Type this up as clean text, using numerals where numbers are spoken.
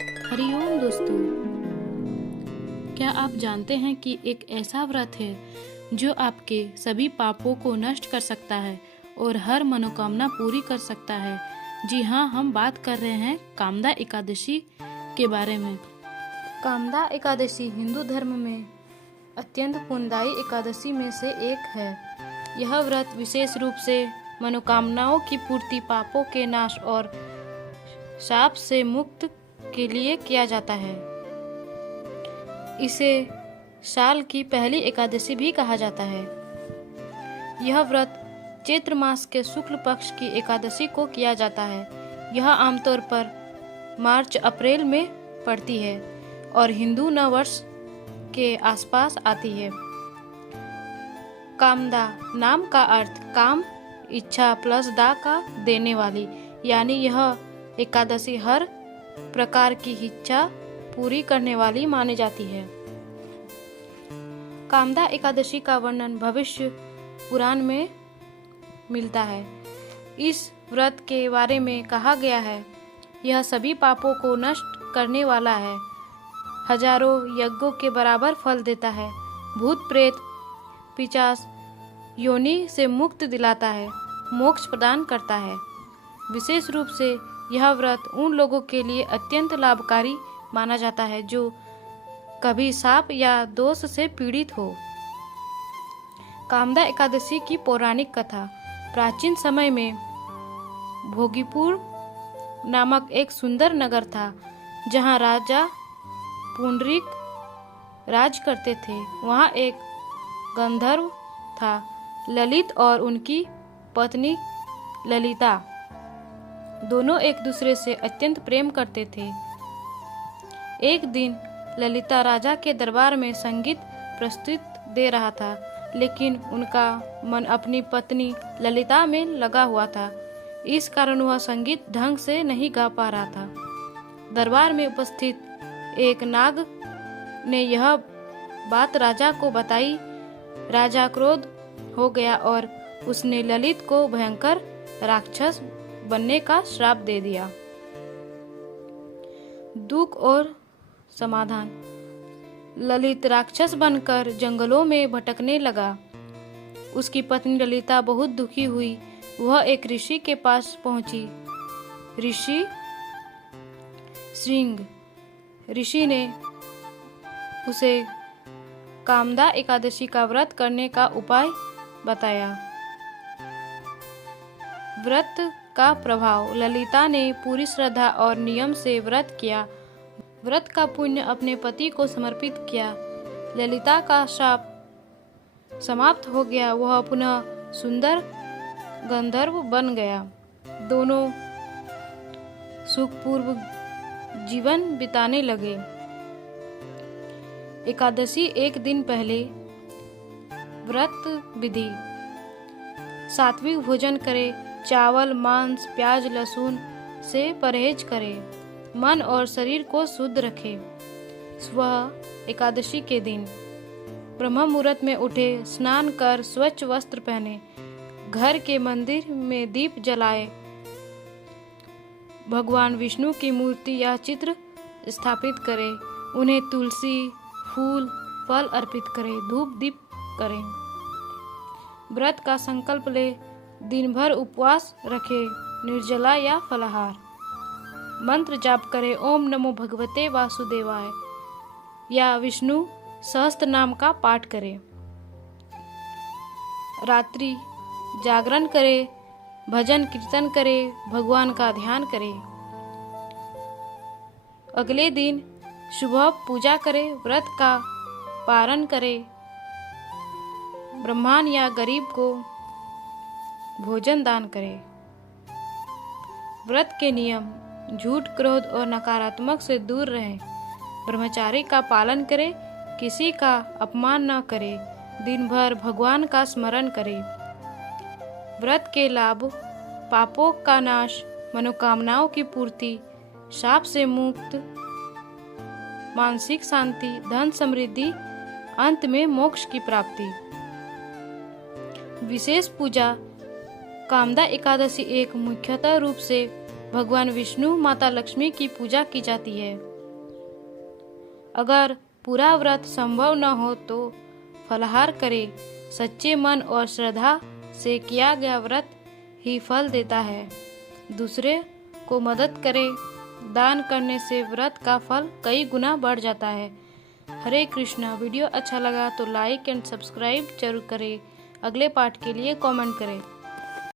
हरिओम दोस्तों, क्या आप जानते हैं कि एक ऐसा व्रत है जो आपके सभी पापों को नष्ट कर सकता है और हर मनोकामना पूरी कर सकता है। जी हाँ, हम बात कर रहे हैं कामदा एकादशी के बारे में। कामदा एकादशी हिंदू धर्म में अत्यंत पुण्यदायी एकादशी में से एक है। यह व्रत विशेष रूप से मनोकामनाओं की पूर्ति, पापों के नाश और शाप से मुक्त के लिए किया जाता है। इसे साल की पहली एकादशी भी कहा जाता है। यह व्रत चैत्र मास के शुक्ल पक्ष की एकादशी को किया जाता है। यह आमतौर पर मार्च अप्रैल में पड़ती है और हिंदू नव वर्ष के आसपास आती है। कामदा नाम का अर्थ काम, इच्छा प्लस दा का देने वाली, यानी यह एकादशी हर प्रकार की इच्छा पूरी करने वाली मानी जाती है। कामदा एकादशी का वर्णन भविष्य पुराण में मिलता है। इस व्रत के बारे में कहा गया है, यह सभी पापों को नष्ट करने वाला है, हजारों यज्ञों के बराबर फल देता है, भूत प्रेत पिशाच योनि से मुक्त दिलाता है, मोक्ष प्रदान करता है। विशेष रूप से यह व्रत उन लोगों के लिए अत्यंत लाभकारी माना जाता है जो कभी सांप या दोष से पीड़ित हो। कामदा एकादशी की पौराणिक कथा। प्राचीन समय में भोगीपुर नामक एक सुंदर नगर था, जहां राजा पुंडरीक राज करते थे। वहां एक गंधर्व था, ललित, और उनकी पत्नी ललिता। दोनों एक दूसरे से अत्यंत प्रेम करते थे। एक दिन ललिता राजा के दरबार में संगीत प्रस्तुत दे रहा था, लेकिन उनका मन अपनी पत्नी ललिता में लगा हुआ था। इस कारण वह संगीत ढंग से नहीं गा पा रहा था। दरबार में उपस्थित एक नाग ने यह बात राजा को बताई। राजा क्रोध हो गया और उसने ललित को भयंकर राक्षस बनने का श्राप दे दिया। दुख और समाधान। ललित राक्षस बनकर जंगलों में भटकने लगा। उसकी पत्नी ललिता बहुत दुखी हुई। वह एक ऋषि के पास पहुंची। ऋषि श्रृंग ऋषि ने उसे कामदा एकादशी का व्रत करने का उपाय बताया। व्रत का प्रभाव। ललिता ने पूरी श्रद्धा और नियम से व्रत किया। व्रत का पुण्य अपने पति को समर्पित किया। ललिता का शाप समाप्त हो गया। वह पुनः सुंदर गंधर्व बन गया। दोनों सुखपूर्व जीवन बिताने लगे। एकादशी एक दिन पहले। व्रत विधि। सात्विक भोजन करें। चावल, मांस, प्याज, लहसुन से परहेज करें। मन और शरीर को शुद्ध रखें। सुबह एकादशी के दिन ब्रह्म मुहूर्त में उठे, स्नान कर स्वच्छ वस्त्र पहने, घर के मंदिर में दीप जलाए, भगवान विष्णु की मूर्ति या चित्र स्थापित करें, उन्हें तुलसी, फूल, फल अर्पित करें, धूप दीप करें। व्रत का संकल्प ले। दिन भर उपवास रखे, निर्जला या फलाहार। मंत्र जाप करें, ओम नमो भगवते वासुदेवाय या विष्णु सहस्त्र नाम का पाठ करें। रात्रि जागरण करें, भजन कीर्तन करें, भगवान का ध्यान करें। अगले दिन सुबह पूजा करें, व्रत का पारण करें, ब्राह्मण या गरीब को भोजन दान करें। व्रत के नियम। झूठ, क्रोध और नकारात्मक से दूर रहें। ब्रह्मचार्य का पालन करें। किसी का अपमान न करें। दिन भर भगवान का स्मरण करें। व्रत के लाभ। पापों का नाश, मनोकामनाओं की पूर्ति, शाप से मुक्त, मानसिक शांति, धन समृद्धि, अंत में मोक्ष की प्राप्ति। विशेष पूजा। कामदा एकादशी एक मुख्यतः रूप से भगवान विष्णु, माता लक्ष्मी की पूजा की जाती है। अगर पूरा व्रत संभव न हो तो फलाहार करें। सच्चे मन और श्रद्धा से किया गया व्रत ही फल देता है। दूसरे को मदद करें। दान करने से व्रत का फल कई गुना बढ़ जाता है। हरे कृष्णा। वीडियो अच्छा लगा तो लाइक एंड सब्सक्राइब जरूर करें। अगले पार्ट के लिए कमेंट करें।